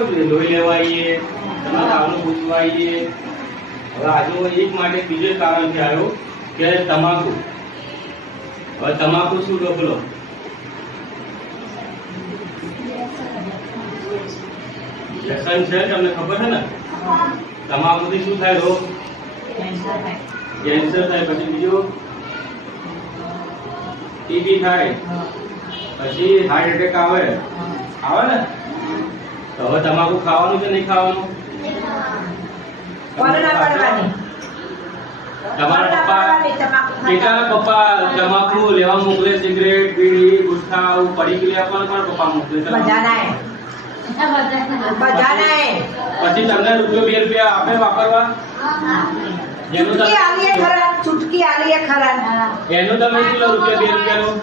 લોહી લેવા આવીએ, તમારા તાવનું પૂછવા આવીએ. હવે આજુ એક માટે બીજો કારણ છે આવ્યો કે તમાકુ. હવે તમાકુ શું ડોકલો? વ્યસન છે, તમને ખબર છે ને? તમાકુથી શું થાય રોગ? કેન્સર થાય. પછી બીજું ટીબી થાય. પછી હાર્ટ એટેક આવે ને? તો હવે તમાકુ ખાવાનું કે નહીં ખાવાનું? તમારા પપ્પા તમાકુ લેવા મોકલે? સિગરેટ, બીડી, ગુટખા, પડીકી લેવા પણ પપ્પા મોકલે? પછી તમને રૂપિયો 2 રૂપિયા આપે વાપરવા? એનું તમે શું લો? રૂપિયા 2 રૂપિયાનું?